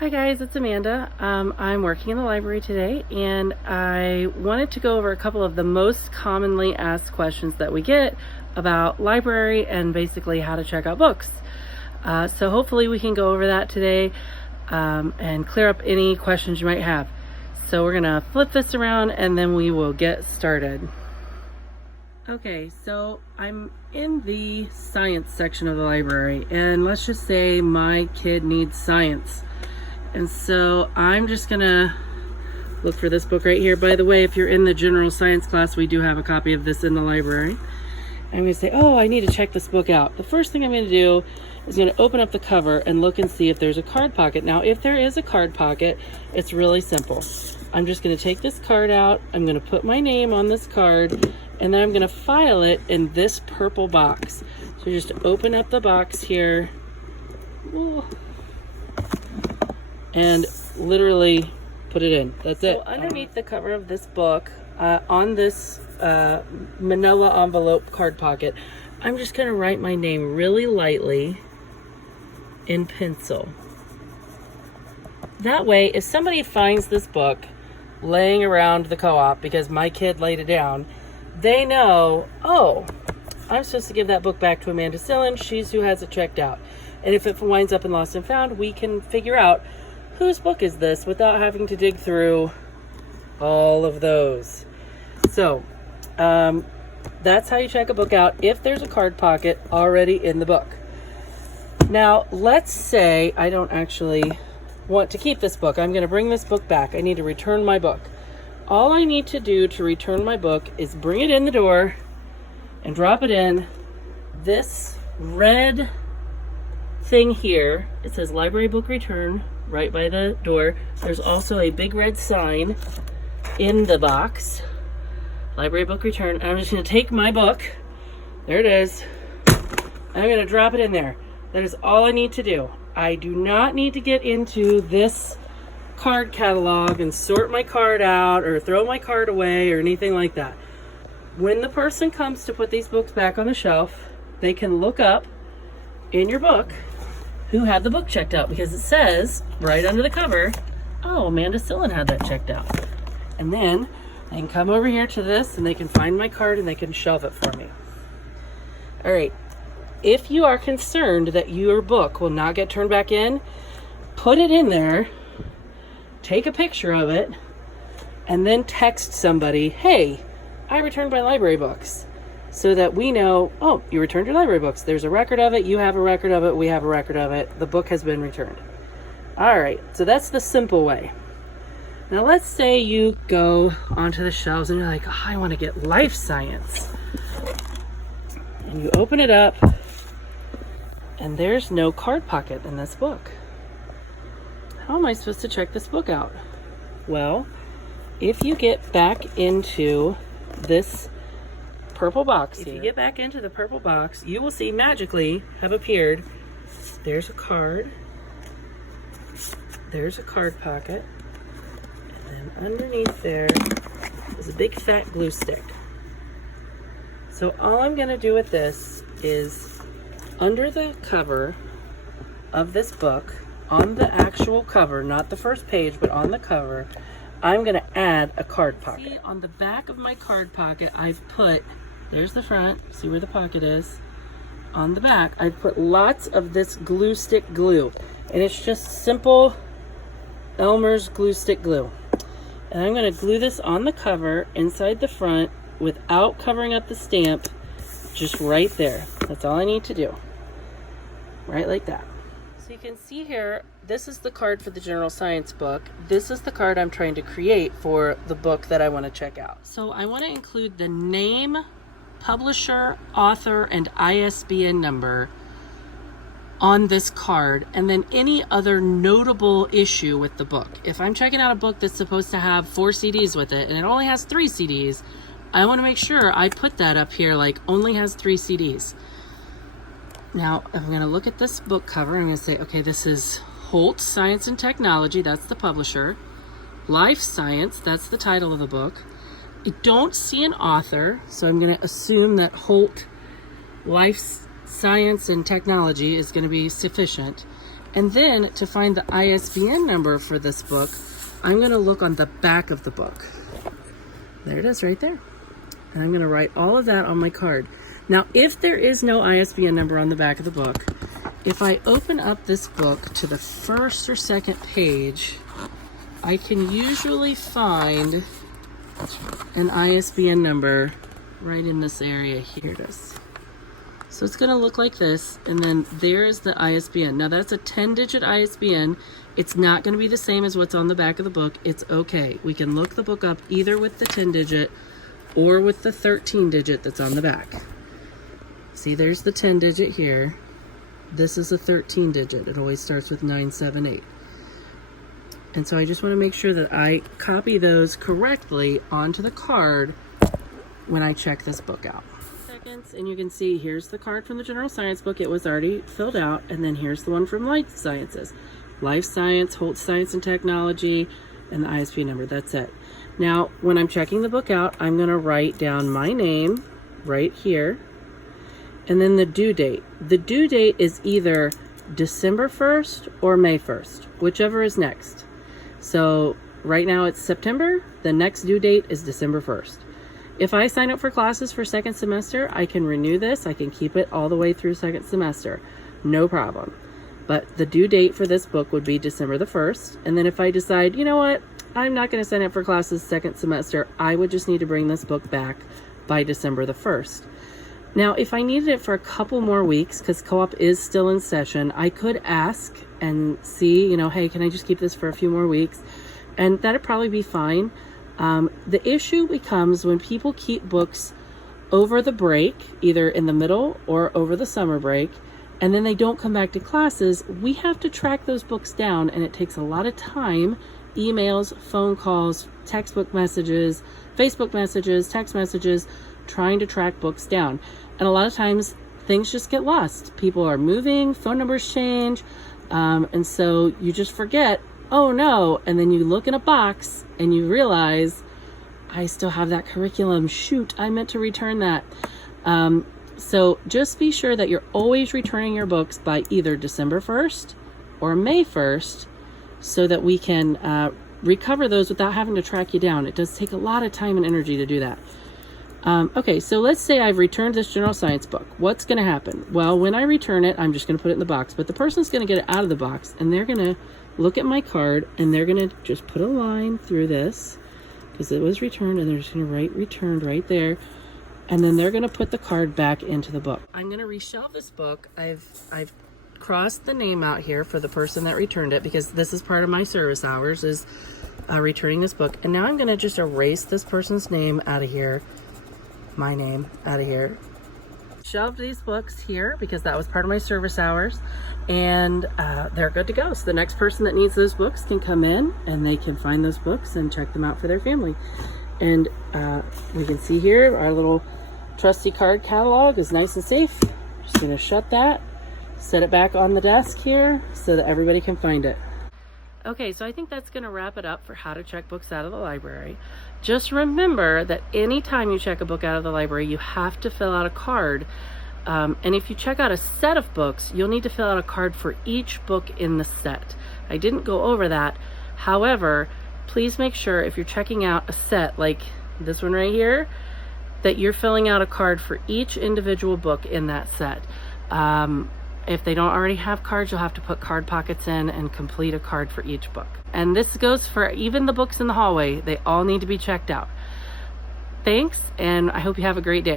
Hi guys, it's Amanda. I'm working in the library today and I wanted to go over a couple of the most commonly asked questions that we get about library and basically how to check out books. So hopefully we can go over that today and clear up any questions you might have. So we're gonna flip this around and then we will get started. Okay, so I'm in the science section of the library and let's just say my kid needs science. And so I'm just gonna look for this book right here. By the way, if you're in the general science class, we do have a copy of this in the library. I'm gonna say, oh, I need to check this book out. The first thing I'm gonna do is gonna open up the cover and look and see if there's a card pocket. Now, if there is a card pocket, it's really simple. I'm just gonna take this card out, I'm gonna put my name on this card, and then I'm gonna file it in this purple box. So just open up the box here. Ooh. And literally put it in. That's it. So underneath the cover of this book, on this manila envelope card pocket, I'm just going to write my name really lightly in pencil. That way, if somebody finds this book laying around the co-op because my kid laid it down, they know, oh, I'm supposed to give that book back to Amanda Sillen. She's who has it checked out. And if it winds up in Lost and Found, we can figure out whose book is this without having to dig through all of those. So that's how you check a book out if there's a card pocket already in the book. Now let's say I don't actually want to keep this book. I'm going to bring this book back. I need to return my book. All I need to do to return my book is bring it in the door and drop it in this red thing here. It says library book return right by the door. There's also a big red sign in the box, library book return. And I'm just going to take my book, there it is, and I'm going to drop it in there. That is all I need to do. I do not need to get into this card catalog and sort my card out or throw my card away or anything like that. When the person comes to put these books back on the shelf, they can look up in your book who had the book checked out, because it says right under the cover, oh, Amanda Sillen had that checked out. And then they can come over here to this and they can find my card and they can shelve it for me. All right, if you are concerned that your book will not get turned back in, put it in there, take a picture of it, and then text somebody, hey, I returned my library books. So that we know, oh, you returned your library books. There's a record of it, you have a record of it, we have a record of it. The book has been returned. All right, so that's the simple way. Now let's say you go onto the shelves and you're like, oh, I want to get life science. And you open it up and there's no card pocket in this book. How am I supposed to check this book out? Well, if you get back into this purple box here. If you get back into the purple box, you will see magically have appeared, there's a card, there's a card pocket, and then underneath there is a big fat glue stick. So all I'm going to do with this is under the cover of this book, on the actual cover, not the first page, but on the cover, I'm going to add a card pocket. See, on the back of my card pocket, I've put, there's the front, see where the pocket is. On the back, I've put lots of this glue stick glue. And it's just simple Elmer's glue stick glue. And I'm gonna glue this on the cover, inside the front, without covering up the stamp, just right there. That's all I need to do. Right like that. So you can see here, this is the card for the general science book. This is the card I'm trying to create for the book that I want to check out. So I want to include the name, publisher, author, and ISBN number on this card, and then any other notable issue with the book. If I'm checking out a book that's supposed to have 4 CDs with it and it only has 3 CDs, I want to make sure I put that up here like only has 3 CDs. Now I'm going to look at this book cover. I'm going to say, okay, this is Holt Science and Technology, that's the publisher. Life Science, that's the title of the book. I don't see an author, so I'm going to assume that Holt Life Science and Technology is going to be sufficient. And then to find the ISBN number for this book, I'm going to look on the back of the book. There it is right there. And I'm going to write all of that on my card. Now, if there is no ISBN number on the back of the book, if I open up this book to the first or second page, I can usually find an ISBN number right in this area. Here it is. So it's going to look like this, and then there's the ISBN. Now that's a 10-digit ISBN. It's not going to be the same as what's on the back of the book. It's okay. We can look the book up either with the 10-digit or with the 13-digit that's on the back. See, there's the 10-digit here. This is a 13-digit. It always starts with 978. And so I just want to make sure that I copy those correctly onto the card when I check this book out. Seconds, and you can see here's the card from the general science book. It was already filled out. And then here's the one from life sciences. Life science, Holt Science and Technology, and the ISBN number. That's it. Now, when I'm checking the book out, I'm going to write down my name right here. And then the due date. The due date is either December 1st or May 1st, whichever is next. So right now it's September. The next due date is December 1st. If I sign up for classes for second semester, I can renew this. I can keep it all the way through second semester. No problem. But the due date for this book would be December the 1st. And then if I decide, you know what, I'm not going to sign up for classes second semester, I would just need to bring this book back by December the 1st. Now, if I needed it for a couple more weeks, because co-op is still in session, I could ask and see, you know, hey, can I just keep this for a few more weeks? And that'd probably be fine. The issue becomes when people keep books over the break, either in the middle or over the summer break, and then they don't come back to classes. We have to track those books down, and it takes a lot of time, emails, phone calls, textbook messages, Facebook messages, text messages, trying to track books down. And a lot of times things just get lost. People are moving, phone numbers change, and so you just forget, oh no, and then you look in a box and you realize, I still have that curriculum. Shoot, I meant to return that. So just be sure that you're always returning your books by either December 1st or May 1st so that we can recover those without having to track you down. It does take a lot of time and energy to do that. Okay, so let's say I've returned this general science book. What's going to happen? Well, when I return it, I'm just going to put it in the box, but the person's going to get it out of the box, and they're going to look at my card, and they're going to just put a line through this because it was returned, and they're just going to write returned right there, and then they're going to put the card back into the book. I'm going to reshelve this book. I've crossed the name out here for the person that returned it because this is part of my service hours is returning this book, and now I'm going to just erase this person's name out of here. My name out of here. Shelved these books here because that was part of my service hours, and they're good to go. So the next person that needs those books can come in and they can find those books and check them out for their family. And we can see here our little trusty card catalog is nice and safe. Just gonna shut that, set it back on the desk here so that everybody can find it. Okay, so I think that's going to wrap it up for how to check books out of the library. Just remember that anytime you check a book out of the library, you have to fill out a card. And if you check out a set of books, you'll need to fill out a card for each book in the set. I didn't go over that. However, please make sure if you're checking out a set like this one right here, that you're filling out a card for each individual book in that set. If they don't already have cards, you'll have to put card pockets in and complete a card for each book. And this goes for even the books in the hallway. They all need to be checked out. Thanks, and I hope you have a great day.